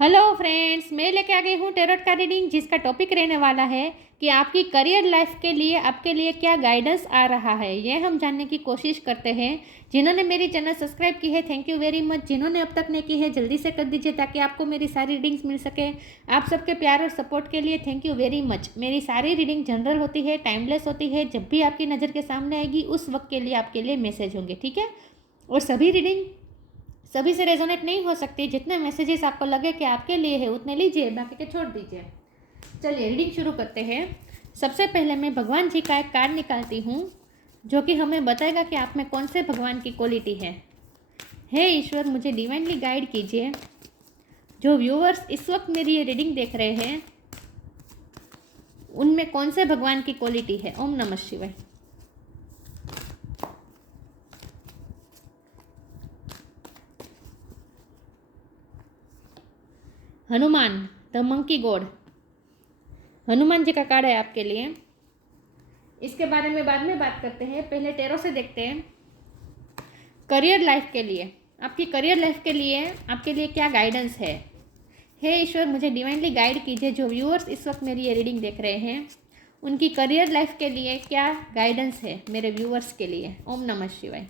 Hello friends, मैं लेके आ गई हूँ टेरोट का रीडिंग, जिसका टॉपिक रहने वाला है कि आपकी करियर लाइफ के लिए आपके लिए क्या गाइडेंस आ रहा है। ये हम जानने की कोशिश करते हैं। जिन्होंने मेरी चैनल सब्सक्राइब की है, थैंक यू वेरी मच। जिन्होंने अब तक नहीं की है, जल्दी से कर दीजिए ताकि आपको मेरी सारी रीडिंग्स मिल सके। आप सबके प्यार और सपोर्ट के लिए थैंक यू वेरी मच। मेरी सारी रीडिंग जनरल होती है, टाइमलेस होती है। जब भी आपकी नज़र के सामने आएगी उस वक्त के लिए आपके लिए मैसेज होंगे, ठीक है। और सभी रीडिंग सभी से रेजोनेट नहीं हो सकती। जितने मैसेजेस आपको लगे कि आपके लिए है उतने लीजिए, बाकी के छोड़ दीजिए। चलिए रीडिंग शुरू करते हैं। सबसे पहले मैं भगवान जी का एक कार्ड निकालती हूँ जो कि हमें बताएगा कि आप में कौन से भगवान की क्वालिटी है। हे ईश्वर, मुझे डिवाइनली गाइड कीजिए। जो व्यूअर्स इस वक्त मेरी ये रीडिंग देख रहे हैं उनमें कौन से भगवान की क्वालिटी है। ओम नमः शिवाय। Hanuman, the monkey god. Hanuman ji का कार्ड है आपके लिए। इसके बारे में बाद में बात करते हैं, पहले टेरो से देखते हैं। करियर लाइफ के लिए, आपकी करियर लाइफ के लिए आपके लिए क्या गाइडेंस है। हे ईश्वर, मुझे डिवाइनली गाइड कीजिए। जो व्यूअर्स इस वक्त मेरी ये रीडिंग देख रहे हैं उनकी करियर लाइफ के लिए क्या गाइडेंस है मेरे व्यूअर्स के लिए। ओम नमः शिवाय।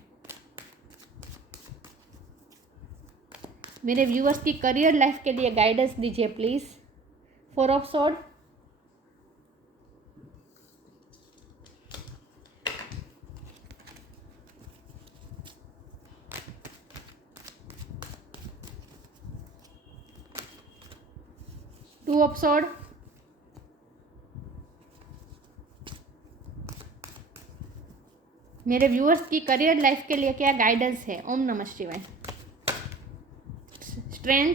मेरे व्यूअर्स की करियर लाइफ के लिए गाइडेंस दीजिए please. 4 of sword, two of sword, मेरे व्यूअर्स की करियर लाइफ के लिए क्या गाइडेंस है। ओम नमः शिवाय। Strength,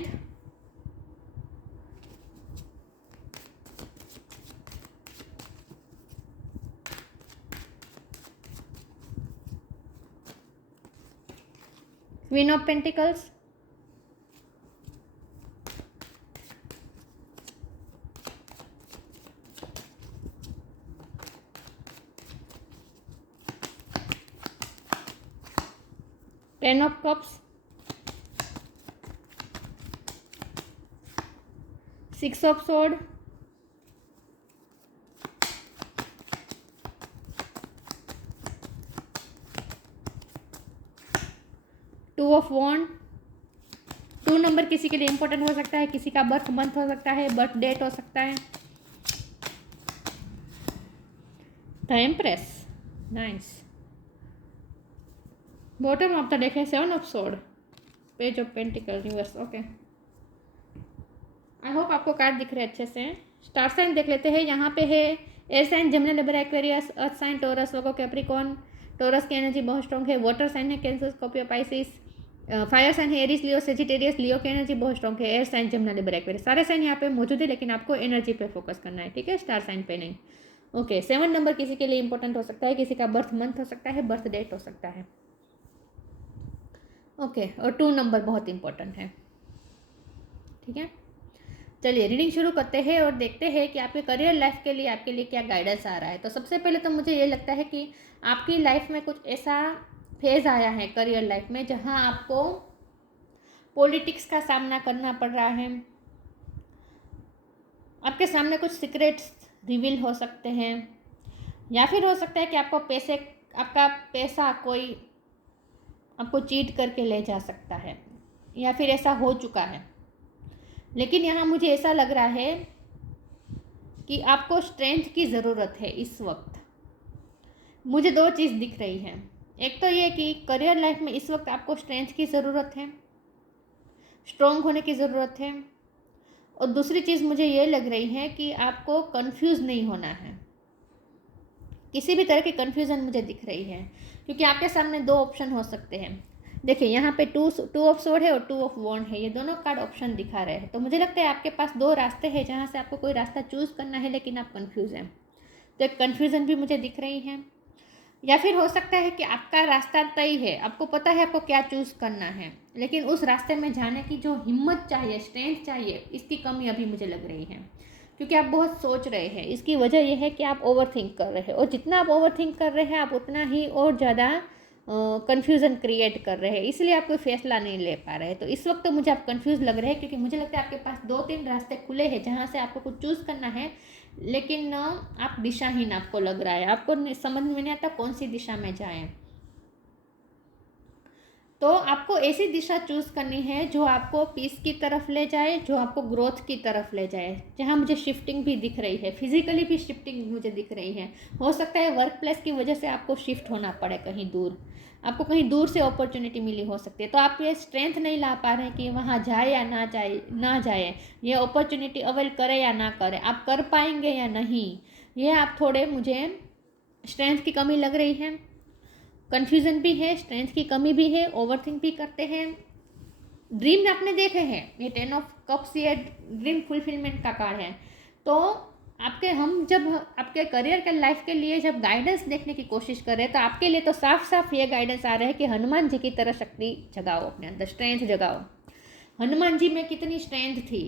queen of pentacles, ten of cups, 6 of sword, two of wand. 2 number किसी के लिए इंपॉर्टेंट हो सकता है, किसी का बर्थ मंथ हो सकता है, बर्थ डेट हो सकता है। The empress, nice. Bottom of the deck है 7 of sword, page of pentacle reverse. Okay, I hope आपको कार्ड दिख रहे हैं अच्छे से। स्टार साइन देख लेते हैं। यहाँ पे है air sign Gemini Libra Aquarius, earth sign Taurus Virgo Capricorn. Taurus की एनर्जी बहुत स्ट्रॉन्ग है। वाटर साइन है Cancer Scorpio Pisces. Fire sign है एरिस लियो सेजिटेरियस। लियो की एनर्जी बहुत स्ट्रॉन्ग है। Air sign Gemini Libra Aquarius, सारे sign यहाँ पे मौजूद है, लेकिन आपको एनर्जी पे फोकस करना है, ठीक है, स्टार साइन पे नहीं। ओके, 7 नंबर किसी के लिए इंपॉर्टेंट हो सकता है, किसी का बर्थ मंथ हो सकता है, बर्थ डेट हो सकता है। ओके, और 2 नंबर बहुत इंपॉर्टेंट है, ठीक है। चलिए रीडिंग शुरू करते हैं और देखते हैं कि आपके करियर लाइफ के लिए आपके लिए क्या गाइडेंस आ रहा है। तो सबसे पहले तो मुझे ये लगता है कि आपकी लाइफ में कुछ ऐसा फेज आया है करियर लाइफ में जहां आपको पॉलिटिक्स का सामना करना पड़ रहा है। आपके सामने कुछ सीक्रेट्स रिवील हो सकते हैं, या फिर हो सकता है कि आपका पैसा कोई आपको चीट करके ले जा सकता है, या फिर ऐसा हो चुका है। लेकिन यहाँ मुझे ऐसा लग रहा है कि आपको स्ट्रेंथ की ज़रूरत है इस वक्त। मुझे 2 चीज़ दिख रही है। एक तो ये कि करियर लाइफ में इस वक्त आपको स्ट्रेंथ की ज़रूरत है, स्ट्रॉन्ग होने की ज़रूरत है। और दूसरी चीज़ मुझे ये लग रही है कि आपको कंफ्यूज नहीं होना है। किसी भी तरह की कंफ्यूजन मुझे दिख रही है, क्योंकि आपके सामने 2 ऑप्शन हो सकते हैं। देखिए यहाँ पे टू ऑफ स्वॉर्ड है और 2 ऑफ वॉन्ड है, ये दोनों कार्ड ऑप्शन दिखा रहे हैं। तो मुझे लगता है आपके पास 2 रास्ते हैं जहाँ से आपको कोई रास्ता चूज़ करना है, लेकिन आप कंफ्यूज हैं। तो एक कन्फ्यूज़न भी मुझे दिख रही है। या फिर हो सकता है कि आपका रास्ता तय है, आपको पता है आपको क्या चूज़ करना है, लेकिन उस रास्ते में जाने की जो हिम्मत चाहिए, स्ट्रेंथ चाहिए, इसकी कमी अभी मुझे लग रही है, क्योंकि आप बहुत सोच रहे हैं। इसकी वजह यह है कि आप ओवर थिंक कर रहे हैं, और जितना आप ओवर थिंक कर रहे हैं आप उतना ही और ज़्यादा कन्फ्यूज़न क्रिएट कर रहे हैं, इसलिए आप कोई फैसला नहीं ले पा रहे हैं। तो इस वक्त तो मुझे आप कन्फ्यूज़ लग रहे हैं, क्योंकि मुझे लगता है आपके पास 2-3 रास्ते खुले हैं जहाँ से आपको कुछ चूज़ करना है, लेकिन आप दिशाहीन आपको लग रहा है, आपको समझ में नहीं आता कौन सी दिशा में जाएं। तो आपको ऐसी दिशा चूज़ करनी है जो आपको पीस की तरफ ले जाए, जो आपको ग्रोथ की तरफ ले जाए, जहाँ मुझे शिफ्टिंग भी दिख रही है, फिजिकली भी शिफ्टिंग मुझे दिख रही है। हो सकता है वर्क प्लेस की वजह से आपको शिफ्ट होना पड़े कहीं दूर, आपको कहीं दूर से अपॉर्चुनिटी मिली हो सकती है, तो आप ये स्ट्रेंथ नहीं ला पा रहे हैं कि वहाँ जाए या ना जाए, ये अपॉर्चुनिटी अवेल करे या ना करे, आप कर पाएंगे या नहीं, ये आप थोड़े, मुझे स्ट्रेंथ की कमी लग रही है, कन्फ्यूज़न भी है, स्ट्रेंथ की कमी भी है, ओवरथिंक भी करते हैं। ड्रीम आपने देखे हैं, ये 10 ऑफ कप्स ये ड्रीम फुलफिलमेंट का कार्ड है। तो हम जब आपके करियर के लाइफ के लिए जब गाइडेंस देखने की कोशिश करें, तो आपके लिए तो साफ साफ ये गाइडेंस आ रहा है कि हनुमान जी की तरह शक्ति जगाओ, अपने अंदर स्ट्रेंथ जगाओ। हनुमान जी में कितनी स्ट्रेंथ थी,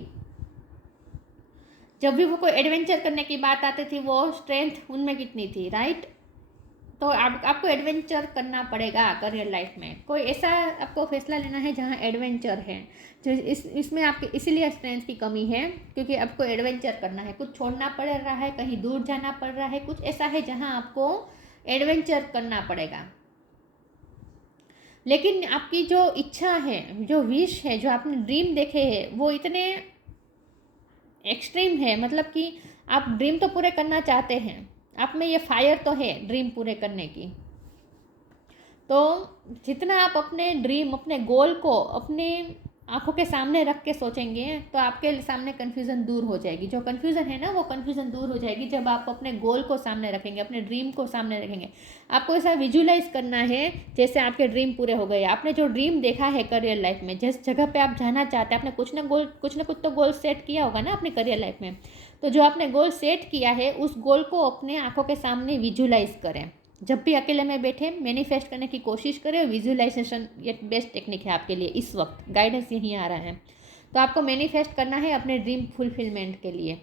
जब भी वो कोई एडवेंचर करने की बात आती थी, वो स्ट्रेंथ उनमें कितनी थी, राइट। तो आपको एडवेंचर करना पड़ेगा करियर लाइफ में, कोई ऐसा आपको फैसला लेना है जहाँ एडवेंचर है, जो इसमें आपके इसीलिए स्ट्रेंथ की कमी है, क्योंकि आपको एडवेंचर करना है, कुछ छोड़ना पड़ रहा है, कहीं दूर जाना पड़ रहा है, कुछ ऐसा है जहाँ आपको एडवेंचर करना पड़ेगा। लेकिन आपकी जो इच्छा है, जो विश है, जो आपने ड्रीम देखे हैं, वो इतने एक्सट्रीम है, मतलब कि आप ड्रीम तो पूरे करना चाहते हैं, आप में ये फायर तो है ड्रीम पूरे करने की। तो जितना आप अपने ड्रीम, अपने गोल को अपने आंखों के सामने रख के सोचेंगे, तो आपके सामने कन्फ्यूज़न दूर हो जाएगी। जो कन्फ्यूज़न है ना, वो कन्फ्यूज़न दूर हो जाएगी जब आप अपने गोल को सामने रखेंगे, अपने ड्रीम को सामने रखेंगे। आपको ऐसा विजुलाइज करना है जैसे आपके ड्रीम पूरे हो गए। आपने जो ड्रीम देखा है करियर लाइफ में, जिस जगह पे आप जाना चाहते हैं, आपने कुछ ना कुछ तो गोल सेट किया होगा ना अपनी करियर लाइफ में। तो जो आपने गोल सेट किया है, उस गोल को अपने आंखों के सामने विजुलाइज करें। जब भी अकेले में बैठे मैनिफेस्ट करने की कोशिश करें, और विजुअलाइजेशन ये बेस्ट टेक्निक है आपके लिए, इस वक्त गाइडेंस यहीं आ रहा है। तो आपको मैनिफेस्ट करना है अपने ड्रीम फुलफिलमेंट के लिए,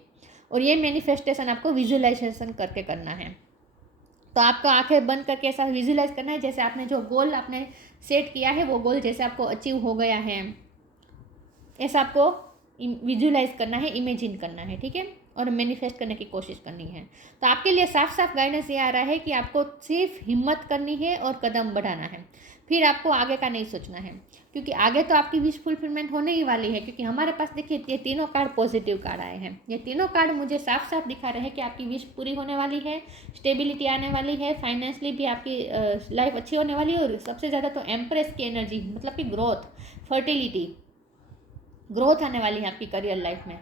और ये मैनिफेस्टेशन आपको विजुअलाइजेशन करके करना है। तो आपको आंखें बंद करके ऐसा विजुअलाइज करना है जैसे आपने जो गोल आपने सेट किया है, वो गोल जैसे आपको अचीव हो गया है, ऐसा आपको विजुअलाइज करना है, इमेजिन करना है, ठीक है, और मैनिफेस्ट करने की कोशिश करनी है। तो आपके लिए साफ साफ गाइडेंस ये आ रहा है कि आपको सिर्फ हिम्मत करनी है और कदम बढ़ाना है, फिर आपको आगे का नहीं सोचना है, क्योंकि आगे तो आपकी विश फुलफिलमेंट होने ही वाली है। क्योंकि हमारे पास देखिए ये तीनों कार्ड पॉजिटिव कार्ड आए हैं, ये तीनों कार्ड मुझे साफ साफ दिखा रहे हैं कि आपकी विश पूरी होने वाली है, स्टेबिलिटी आने वाली है, फाइनेंशियली भी आपकी लाइफ अच्छी होने वाली है, और सबसे ज़्यादा तो एम्प्रेस की एनर्जी, मतलब कि ग्रोथ, फर्टिलिटी, ग्रोथ आने वाली है आपकी करियर लाइफ में।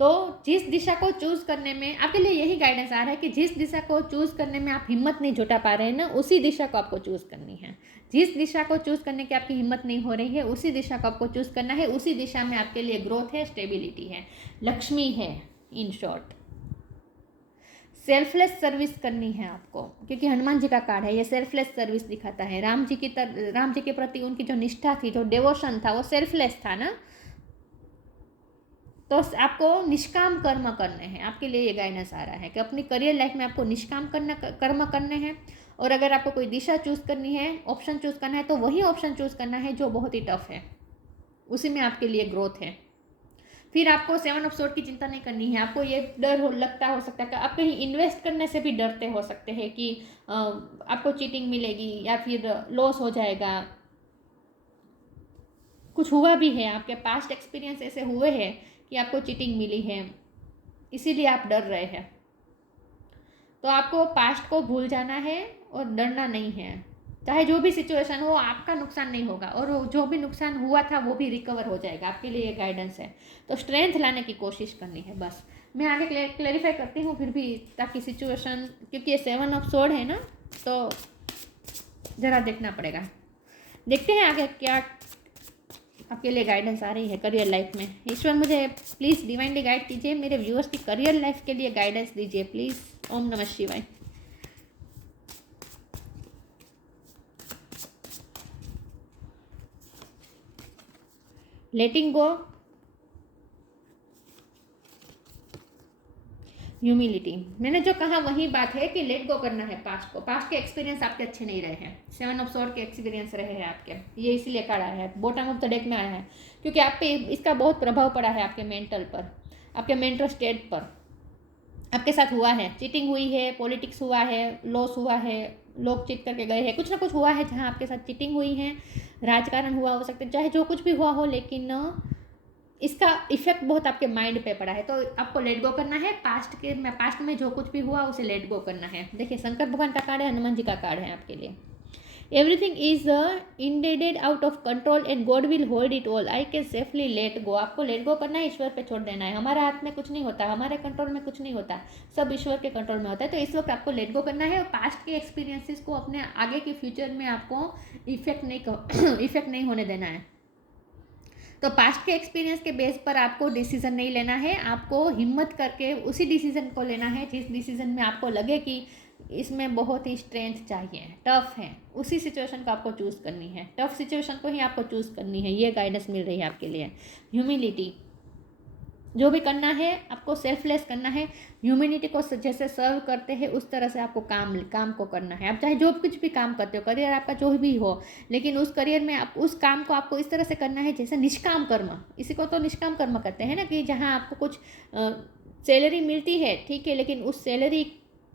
तो जिस दिशा को चूज़ करने में आपके लिए यही गाइडेंस आ रहा है कि जिस दिशा को चूज़ करने में आप हिम्मत नहीं जुटा पा रहे हैं ना, उसी दिशा को आपको चूज़ करनी है। जिस दिशा को चूज़ करने की आपकी हिम्मत नहीं हो रही है, उसी दिशा को आपको चूज़ करना है। उसी दिशा में आपके लिए ग्रोथ है, स्टेबिलिटी है, लक्ष्मी है, इन शॉर्ट। सेल्फलेस सर्विस करनी है आपको, क्योंकि हनुमान जी का कार्ड है, ये सेल्फलेस सर्विस दिखाता है। राम जी के प्रति उनकी जो निष्ठा थी, जो डिवोशन था, वो सेल्फलेस था ना। तो आपको निष्काम कर्म करने हैं, आपके लिए ये गाइडेंस आ रहा है कि अपनी करियर लाइफ में आपको निष्काम कर्म करने हैं। और अगर आपको कोई दिशा चूज़ करनी है, ऑप्शन चूज़ करना है, तो वही ऑप्शन चूज़ करना है जो बहुत ही टफ है, उसी में आपके लिए ग्रोथ है। फिर आपको 7 ऑफ सोर्ड की चिंता नहीं करनी है। आपको ये डर लगता हो सकता है कि आप कहीं इन्वेस्ट करने से भी डरते हो सकते हैं कि आपको चीटिंग मिलेगी या फिर लॉस हो जाएगा। कुछ हुआ भी है, आपके पास्ट एक्सपीरियंस ऐसे हुए हैं कि आपको चीटिंग मिली है, इसीलिए आप डर रहे हैं। तो आपको पास्ट को भूल जाना है और डरना नहीं है। चाहे जो भी सिचुएशन हो, आपका नुकसान नहीं होगा, और जो भी नुकसान हुआ था वो भी रिकवर हो जाएगा। आपके लिए ये गाइडेंस है। तो स्ट्रेंथ लाने की कोशिश करनी है बस। मैं आगे क्लैरिफाई करती हूँ फिर भी, ताकि सिचुएशन, क्योंकि ये 7 ऑफ सोर्ड है ना, तो ज़रा देखना पड़ेगा। देखते हैं आगे क्या आपके लिए गाइडेंस आ रही है करियर लाइफ में। ईश्वर मुझे प्लीज़ डिवाइनली गाइड कीजिए, मेरे व्यूअर्स की करियर लाइफ के लिए गाइडेंस दीजिए प्लीज़। ओम नमः शिवाय। लेटिंग गो। ह्यूमिलिटी, मैंने जो कहा वही बात है कि लेट गो करना है पास्ट को। पास्ट के एक्सपीरियंस आपके अच्छे नहीं रहे हैं, 7 ऑफ स्वॉर्ड के एक्सपीरियंस रहे हैं आपके, ये इसलिए कार्ड आया है, बॉटम ऑफ द डेक में आया है, क्योंकि आप पे इसका बहुत प्रभाव पड़ा है आपके मेंटल पर, आपके मेंटल स्टेट पर। आपके साथ हुआ है, चीटिंग हुई है, पॉलिटिक्स हुआ है, लॉस हुआ है, लोग चीट करके गए हैं, कुछ ना कुछ हुआ है जहाँ आपके साथ चीटिंग हुई है, राजकारण हुआ हो सकता है, चाहे जो कुछ भी हुआ हो, लेकिन इसका इफेक्ट बहुत आपके माइंड पे पड़ा है। तो आपको लेट गो करना है पास्ट में जो कुछ भी हुआ उसे लेट गो करना है। देखिए शंकर भगवान का कार्ड है, हनुमान जी का कार्ड है आपके लिए। Everything is indeed out of control and god will hold it all, I can safely let go. आपको लेट गो करना है, ईश्वर पे छोड़ देना है। हमारे हाथ में कुछ नहीं होता, हमारे कंट्रोल में कुछ नहीं होता, सब ईश्वर के कंट्रोल में होता है। तो इस वक्त आपको लेट गो करना है और पास्ट के एक्सपीरियंसेस को अपने आगे के फ्यूचर में आपको इफेक्ट नहीं होने देना है। तो पास्ट के एक्सपीरियंस के बेस पर आपको डिसीजन नहीं लेना है, आपको हिम्मत करके उसी डिसीजन को लेना है जिस डिसीजन में आपको लगे कि इसमें बहुत ही स्ट्रेंथ चाहिए, टफ है, उसी सिचुएशन को आपको चूज़ करनी है, टफ सिचुएशन को ही आपको चूज़ करनी है। ये गाइडेंस मिल रही है आपके लिए। ह्यूमिलिटी, जो भी करना है आपको सेल्फलेस करना है। ह्यूमैनिटी को जैसे सर्व करते हैं उस तरह से आपको काम को करना है। आप चाहे जो कुछ भी काम करते हो, करियर आपका जो भी हो, लेकिन उस करियर में आप उस काम को आपको इस तरह से करना है जैसे निष्काम कर्म, इसी को तो निष्काम कर्म कहते हैं ना, कि जहाँ आपको कुछ सैलरी मिलती है, ठीक है, लेकिन उस सैलरी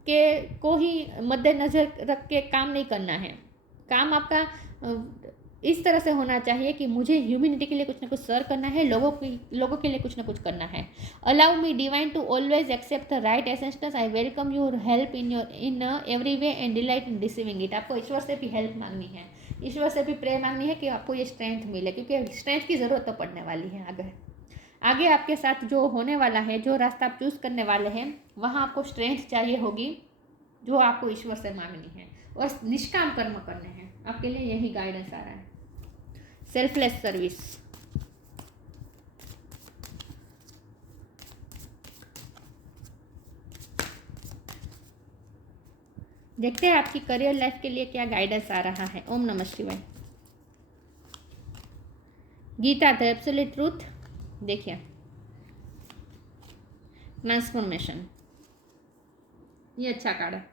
के को ही मद्देनज़र रख के काम नहीं करना है। काम आपका इस तरह से होना चाहिए कि मुझे ह्यूमैनिटी के लिए कुछ ना कुछ सर्व करना है, लोगों के लिए कुछ ना कुछ करना है। Allow me divine to always accept the right assistance, I welcome your help in every way and delight in receiving it. आपको ईश्वर से भी हेल्प मांगनी है, ईश्वर से भी प्रेयर मांगनी है कि आपको ये स्ट्रेंथ मिले, क्योंकि स्ट्रेंथ की ज़रूरत तो पड़ने वाली है। आगे आपके साथ जो होने वाला है, जो रास्ता आप चूज़ करने वाले हैं, वहाँ आपको स्ट्रेंथ चाहिए होगी जो आपको ईश्वर से मांगनी है, और निष्काम कर्म करने हैं। आपके लिए यही गाइडेंस आ रहा है। सेल्फलेस सर्विस, देखते हैं आपकी करियर लाइफ के लिए क्या गाइडेंस आ रहा है। ओम नमः शिवाय। गीता द एब्सोल्यूट ट्रूथ, देखिए ट्रांसफॉर्मेशन, ये अच्छा कार्ड है।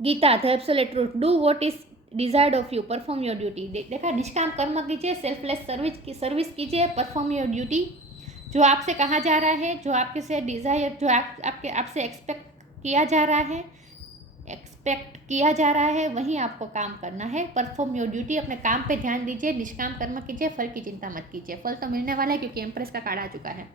Gita the absolute truth, do what is desired of you, perform your duty. देखा, निष्काम कर्म कीजिए, सेल्फलेस सर्विस कीजिए, परफॉर्म योर ड्यूटी। जो आपसे कहा जा रहा है, जो आपके से डिज़ायर, जो आपसे एक्सपेक्ट किया जा रहा है, वहीं आपको काम करना है। परफॉर्म योर ड्यूटी, अपने काम पे ध्यान दीजिए, निष्काम कर्म कीजिए, फल की चिंता मत कीजिए। फल तो मिलने वाला है, क्योंकि एम्प्रेस का कार्ड आ चुका है,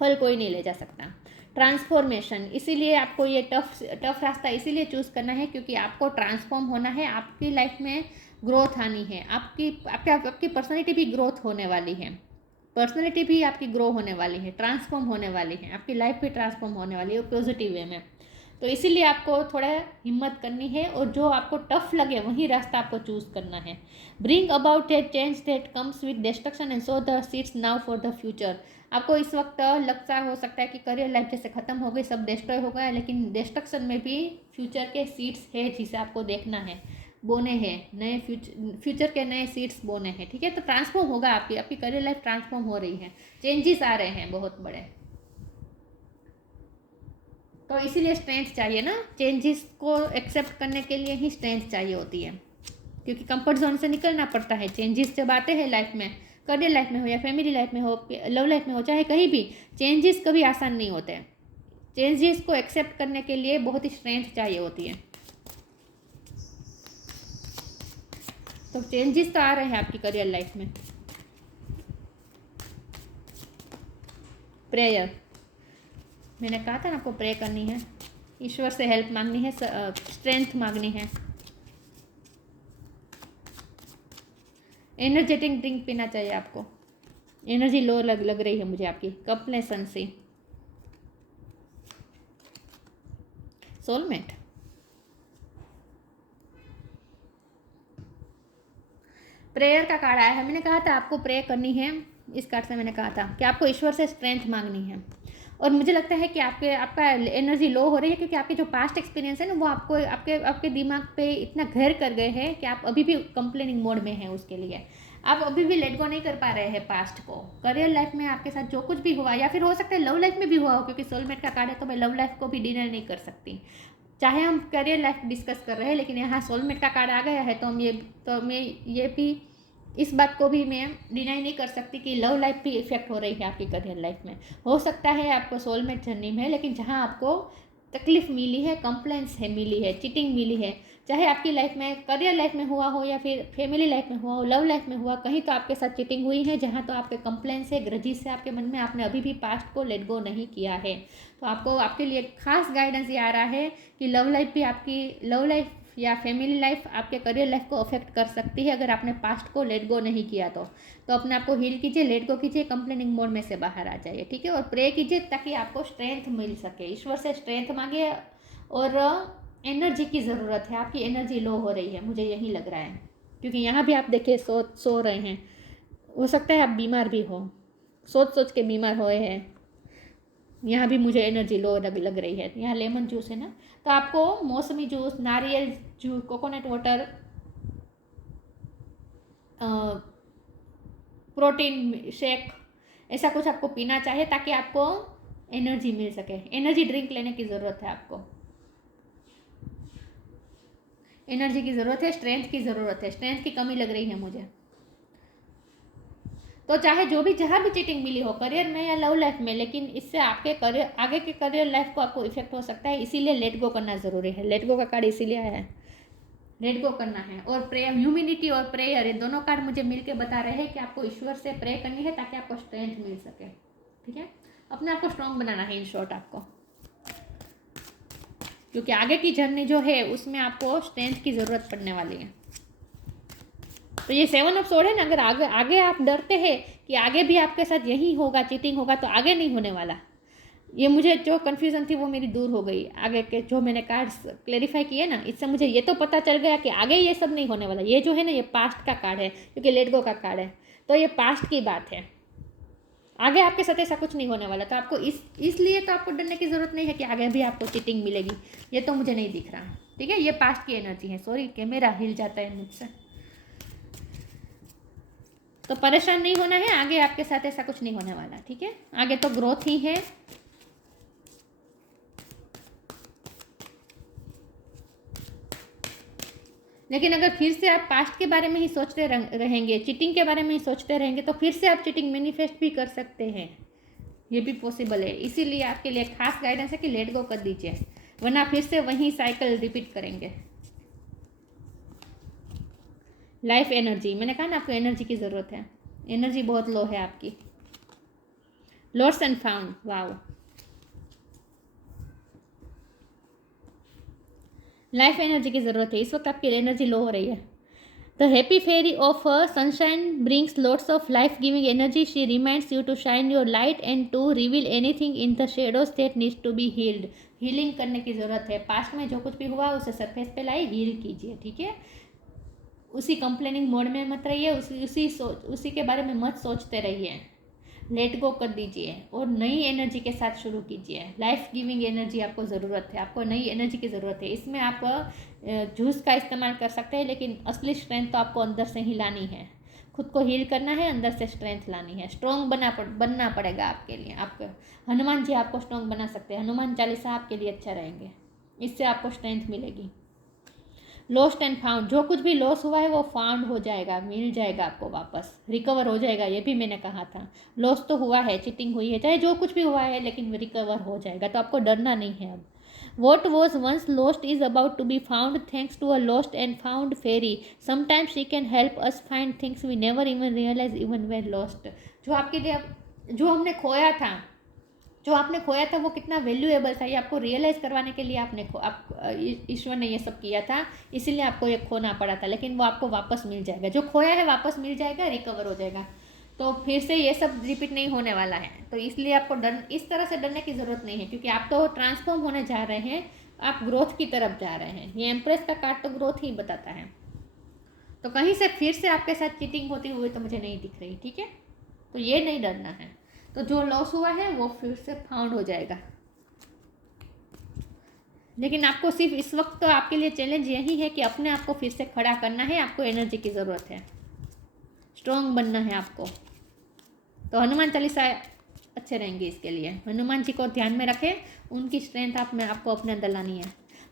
फल कोई नहीं ले जा सकता। ट्रांसफॉर्मेशन, इसीलिए आपको ये टफ रास्ता इसीलिए चूज़ करना है क्योंकि आपको ट्रांसफॉर्म होना है, आपकी लाइफ में ग्रोथ आनी है, आपकी पर्सनैलिटी भी ग्रोथ होने वाली है, पर्सनैलिटी भी आपकी ग्रो होने वाली है, ट्रांसफॉर्म होने वाली है, आपकी लाइफ भी ट्रांसफॉर्म होने वाली है पॉजिटिव वे में। तो इसीलिए आपको थोड़ा हिम्मत करनी है, और जो आपको टफ लगे वही रास्ता आपको चूज़ करना है। Bring about A change that comes with destruction and so the seeds now for the future. आपको इस वक्त लगता हो सकता है कि करियर लाइफ जैसे ख़त्म हो गई, सब डिस्ट्रॉय हो गया, लेकिन डिस्ट्रक्शन में भी फ्यूचर के सीड्स है जिसे आपको देखना है, बोने हैं, नए फ्यूचर के नए सीड्स बोने हैं। ठीक है, तो ट्रांसफॉर्म होगा, आपकी करियर लाइफ ट्रांसफॉर्म हो रही है, चेंजेस आ रहे हैं बहुत बड़े। तो इसीलिए स्ट्रेंथ चाहिए ना, चेंजेस को एक्सेप्ट करने के लिए ही स्ट्रेंथ चाहिए होती है, क्योंकि कंफर्ट जोन से निकलना पड़ता है। चेंजेस जब आते हैं लाइफ में, करियर लाइफ में हो या फैमिली लाइफ में हो, लव लाइफ में हो, चाहे कहीं भी, चेंजेस कभी आसान नहीं होते हैं। चेंजेस को एक्सेप्ट करने के लिए बहुत ही स्ट्रेंथ चाहिए होती है। तो चेंजेस तो आ रहे हैं आपकी करियर लाइफ में। प्रेयर, मैंने कहा था ना आपको प्रे करनी है, ईश्वर से हेल्प मांगनी है, स्ट्रेंथ मांगनी है। एनर्जेटिक ड्रिंक पीना चाहिए आपको, एनर्जी लो लग रही है मुझे आपकी। कंप्लेसेंसी, सोलमेट, प्रेयर का कार्ड आया है। मैंने कहा था आपको प्रे करनी है, इस कार्ड से मैंने कहा था कि आपको ईश्वर से स्ट्रेंथ मांगनी है। और मुझे लगता है कि आपका एनर्जी लो हो रही है क्योंकि आपके जो पास्ट एक्सपीरियंस है ना, वो आपके दिमाग पे इतना घर कर गए हैं कि आप अभी भी कंप्लेनिंग मोड में हैं उसके लिए। आप अभी भी लेट गो नहीं कर पा रहे हैं पास्ट को। करियर लाइफ में आपके साथ जो कुछ भी हुआ, या फिर हो सकता है लव लाइफ में भी हुआ हो, क्योंकि सोलमेट का कार्ड है तो मैं लव लाइफ को भी डिनाई नहीं कर सकती। चाहे हम करियर लाइफ डिस्कस कर रहे हैं, लेकिन यहाँ सोलमेट का कार्ड आ गया है तो मैं ये भी इस बात को भी मैं डिनाई नहीं कर सकती कि लव लाइफ भी इफेक्ट हो रही है आपकी करियर लाइफ में। हो सकता है आपको सोलमेट जर्नी में, लेकिन जहाँ आपको तकलीफ मिली है, कंप्लेंट्स है मिली है, चीटिंग मिली है, चाहे आपकी लाइफ में करियर लाइफ में हुआ हो या फिर फैमिली लाइफ में हुआ हो, लव लाइफ में हुआ, कहीं तो आपके साथ चीटिंग हुई है, जहाँ तो आपके कंप्लेंट्स है, ग्रजिस से आपके मन में, आपने अभी भी पास्ट को लेट गो नहीं किया है। तो आपको आपके लिए खास गाइडेंस ये आ रहा है कि लव लाइफ भी आपकी लव लाइफ या फैमिली लाइफ आपके करियर लाइफ को अफेक्ट कर सकती है अगर आपने पास्ट को लेट गो नहीं किया तो अपने आप को हील कीजिए, लेट गो कीजिए, कंप्लेनिंग मोड में से बाहर आ जाइए, ठीक है। और प्रे कीजिए ताकि आपको स्ट्रेंथ मिल सके, ईश्वर से स्ट्रेंथ मांगिए। और एनर्जी की ज़रूरत है, आपकी एनर्जी लो हो रही है, मुझे यही लग रहा है, क्योंकि यहाँ भी आप देखिए सो रहे हैं। हो सकता है आप बीमार भी हो, सोच के बीमार हुए हैं। यहाँ भी मुझे एनर्जी लो लग रही है। यहाँ लेमन जूस है ना, तो आपको मौसमी जूस, नारियल juice, coconut water, protein shake, ऐसा कुछ आपको पीना चाहिए ताकि आपको एनर्जी मिल सके। एनर्जी ड्रिंक लेने की ज़रूरत है, आपको एनर्जी की ज़रूरत है, स्ट्रेंथ की ज़रूरत है, स्ट्रेंथ की कमी लग रही है मुझे। तो चाहे जो भी जहाँ भी चीटिंग मिली हो, करियर में या लव लाइफ में, लेकिन इससे आपके करियर आगे के करियर लाइफ को आपको इफेक्ट हो सकता है, इसीलिए लेट गो करना ज़रूरी है। लेट गो का कार्ड इसीलिए आया है, लेट गो करना है। और प्रेयर, ह्यूमिनिटी और प्रेयर, ये दोनों कार्ड मुझे मिलके बता रहे हैं कि आपको ईश्वर से प्रे करनी है ताकि आपको स्ट्रेंथ मिल सके, ठीक है। अपने आप को स्ट्रॉन्ग बनाना है इन शॉर्ट आपको, क्योंकि आगे की जर्नी जो है उसमें आपको स्ट्रेंथ की ज़रूरत पड़ने वाली है। तो ये 7 ऑफ सोर्ड है ना, अगर आगे आप डरते हैं कि आगे भी आपके साथ यही होगा, चीटिंग होगा, तो आगे नहीं होने वाला। ये मुझे जो कन्फ्यूज़न थी वो मेरी दूर हो गई। आगे के जो मैंने कार्ड्स क्लेरिफाई किए ना, इससे मुझे ये तो पता चल गया कि आगे ये सब नहीं होने वाला। ये जो है ना, ये पास्ट का कार्ड है, क्योंकि लेट गो का कार्ड है, तो ये पास्ट की बात है। आगे आपके साथ ऐसा कुछ नहीं होने वाला। तो आपको इसलिए तो आपको डरने की ज़रूरत नहीं है कि आगे भी आपको चीटिंग मिलेगी, ये तो मुझे नहीं दिख रहा, ठीक है। ये पास्ट की एनर्जी है। सॉरी, कैमरा हिल जाता है मुझसे। तो परेशान नहीं होना है, आगे आपके साथ ऐसा कुछ नहीं होने वाला, ठीक है। आगे तो ग्रोथ ही है। लेकिन अगर फिर से आप पास्ट के बारे में ही सोचते रहेंगे, चीटिंग के बारे में ही सोचते रहेंगे, तो फिर से आप चीटिंग मैनिफेस्ट भी कर सकते हैं, ये भी पॉसिबल है। इसीलिए आपके लिए खास गाइडेंस है कि लेट गो कर दीजिए, वरना फिर से वही साइकिल रिपीट करेंगे। लाइफ एनर्जी, मैंने कहा ना आपको एनर्जी की ज़रूरत है, एनर्जी बहुत लो है आपकी। Lost and found, wow. Life energy की ज़रूरत है, इस वक्त आपकी एनर्जी लो हो रही है। The happy fairy of sunshine brings lots of life giving energy. She reminds you to shine your light and to reveal anything in the shadows that needs to be healed. Healing करने की ज़रूरत है। Past में जो कुछ भी हुआ उसे सरफेस पे लाए, हील कीजिए, ठीक है। उसी कंप्लेनिंग मोड में मत रहिए, उसी के बारे में मत सोचते रहिए। लेट गो कर दीजिए और नई एनर्जी के साथ शुरू कीजिए। लाइफ गिविंग एनर्जी आपको ज़रूरत है, आपको नई एनर्जी की ज़रूरत है। इसमें आप जूस का इस्तेमाल कर सकते हैं, लेकिन असली स्ट्रेंथ तो आपको अंदर से ही लानी है। खुद को हील करना है, अंदर से स्ट्रेंथ लानी है। स्ट्रॉन्ग बनना पड़ेगा आपके लिए। आपको हनुमान जी आपको स्ट्रॉन्ग बना सकते हैं। हनुमान चालीसा आपके लिए अच्छा रहेंगे, इससे आपको स्ट्रेंथ मिलेगी। लॉस्ट एंड फाउंड, जो कुछ भी लॉस हुआ है वो फाउंड हो जाएगा, मिल जाएगा आपको वापस, रिकवर हो जाएगा। ये भी मैंने कहा था, लॉस तो हुआ है, चीटिंग हुई है, चाहे जो कुछ भी हुआ है, लेकिन रिकवर हो जाएगा। तो आपको डरना नहीं है अब। What was once lost is about to be found thanks to a lost and found fairy. Sometimes she can help us find things we never even realized even were lost. जो आपके लिए, जो हमने खोया था, जो आपने खोया था वो कितना वैल्यूएबल था, ये आपको रियलाइज़ करवाने के लिए ईश्वर ने ये सब किया था, इसीलिए आपको ये खोना पड़ा था। लेकिन वो आपको वापस मिल जाएगा, जो खोया है वापस मिल जाएगा, रिकवर हो जाएगा। तो फिर से ये सब रिपीट नहीं होने वाला है। तो इसलिए आपको इस तरह से डरने की ज़रूरत नहीं है, क्योंकि आप तो ट्रांसफॉर्म होने जा रहे हैं, आप ग्रोथ की तरफ जा रहे हैं। ये एम्प्रेस का कार्ड तो ग्रोथ ही बताता है। तो कहीं से फिर से आपके साथ चीटिंग होती हुई तो मुझे नहीं दिख रही, ठीक है। तो ये नहीं डरना है। तो जो लॉस हुआ है वो फिर से फाउंड हो जाएगा। लेकिन आपको सिर्फ इस वक्त तो आपके लिए चैलेंज यही है कि अपने आप को फिर से खड़ा करना है। आपको एनर्जी की ज़रूरत है, स्ट्रॉन्ग बनना है आपको, तो हनुमान चालीसा अच्छे रहेंगे इसके लिए। हनुमान जी को ध्यान में रखें, उनकी स्ट्रेंथ आप में आपको अपने अंदर लानी है।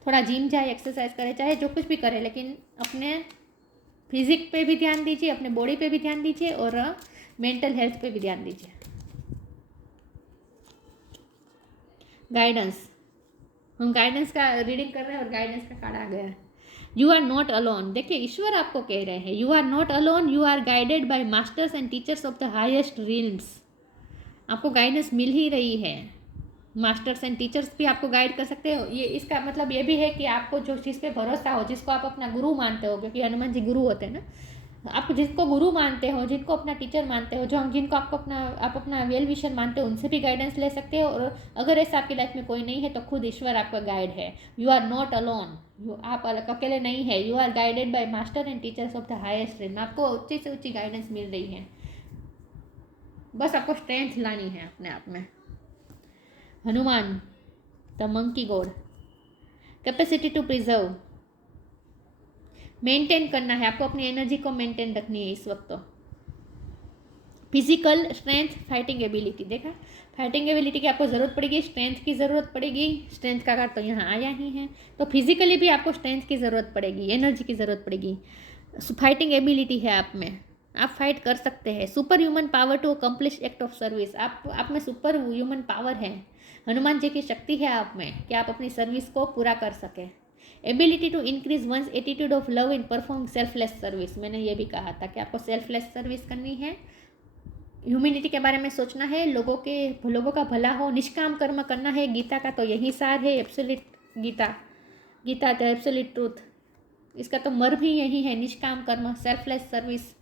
थोड़ा जिम जाए, एक्सरसाइज करे, चाहे जो कुछ भी करे, लेकिन अपने फिजिक पे भी ध्यान दीजिए, अपने बॉडी पे भी ध्यान दीजिए और मेंटल हेल्थ पे भी ध्यान दीजिए। गाइडेंस, हम गाइडेंस का रीडिंग कर रहे हैं और गाइडेंस का कार्ड आ गया है। You are not alone. देखिए ईश्वर आपको कह रहे हैं, you are not alone, you are guided by masters and teachers of the highest realms. आपको गाइडेंस मिल ही रही है, मास्टर्स एंड टीचर्स भी आपको गाइड कर सकते हो। ये इसका मतलब ये भी है कि आपको जो चीज़ पे भरोसा हो, जिसको आप अपना गुरु मानते हो, क्योंकि हनुमान जी गुरु होते हैं ना, आप जिसको गुरु मानते हो, जिनको अपना टीचर मानते हो, जो जिनको आप अपना वेल विशर मानते हो, उनसे भी गाइडेंस ले सकते हो। और अगर ऐसा आपकी लाइफ में कोई नहीं है तो खुद ईश्वर आपका गाइड है। यू आर नॉट अलोन, आप अकेले नहीं है। You are guided by master and teachers of the highest realm. आपको ऊंची से ऊंची गाइडेंस मिल रही है, बस आपको स्ट्रेंथ लानी है अपने आप में। Hanuman the monkey god, capacity to preserve, maintain करना है आपको, अपनी एनर्जी को मेंटेन रखनी है इस वक्त। तो फिजिकल स्ट्रेंथ, फाइटिंग एबिलिटी, देखा फाइटिंग एबिलिटी की आपको ज़रूरत पड़ेगी, स्ट्रेंथ की ज़रूरत पड़ेगी। स्ट्रेंथ का कार्ड तो यहाँ आया ही है, तो फिजिकली भी आपको स्ट्रेंथ की ज़रूरत पड़ेगी, एनर्जी की ज़रूरत पड़ेगी। फाइटिंग एबिलिटी है आप में, आप फाइट कर सकते हैं। Super human power to accomplish act of service, आप में सुपर ह्यूमन पावर है, हनुमान जी की शक्ति है आप में कि आप अपनी सर्विस को पूरा कर सकें। Ability to increase one's attitude of love in perform selfless service, मैंने ये भी कहा था कि आपको सेल्फलेस सर्विस करनी है, ह्यूमैनिटी के बारे में सोचना है, लोगों का भला हो, निष्काम कर्म करना है। गीता का तो यही सार है, absolute Gita the absolute truth, इसका तो मर्म ही यही है, निष्काम कर्म, सेल्फलेस सर्विस।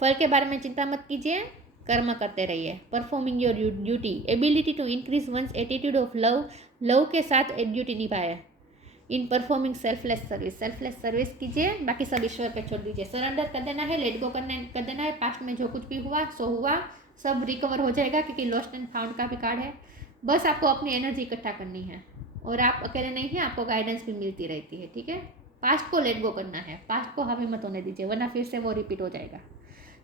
फल के बारे में चिंता मत कीजिए, कर्म करते रहिए। Performing your duty, ability to increase one's attitude of love के साथ ड्यूटी निभाए। इन परफॉर्मिंग सेल्फलेस सर्विस कीजिए, बाकी सब ईश्वर पे छोड़ दीजिए। सरेंडर कर देना है, लेट गो कर देना है। पास्ट में जो कुछ भी हुआ सो हुआ, सब रिकवर हो जाएगा, क्योंकि लॉस्ट एंड फाउंड का भी कार्ड है। बस आपको अपनी एनर्जी इकट्ठा करनी है, और आप अकेले नहीं हैं, आपको गाइडेंस भी मिलती रहती है, ठीक है। पास्ट को लेट गो करना है, पास्ट को हावी मत होने दीजिए, वरना फिर से वो रिपीट हो जाएगा।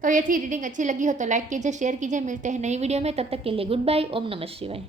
तो ये थी रीडिंग, अच्छी लगी हो तो लाइक कीजिए, शेयर कीजिए। मिलते हैं नई वीडियो में, तब तक के लिए गुड बाय। ओम नमः शिवाय।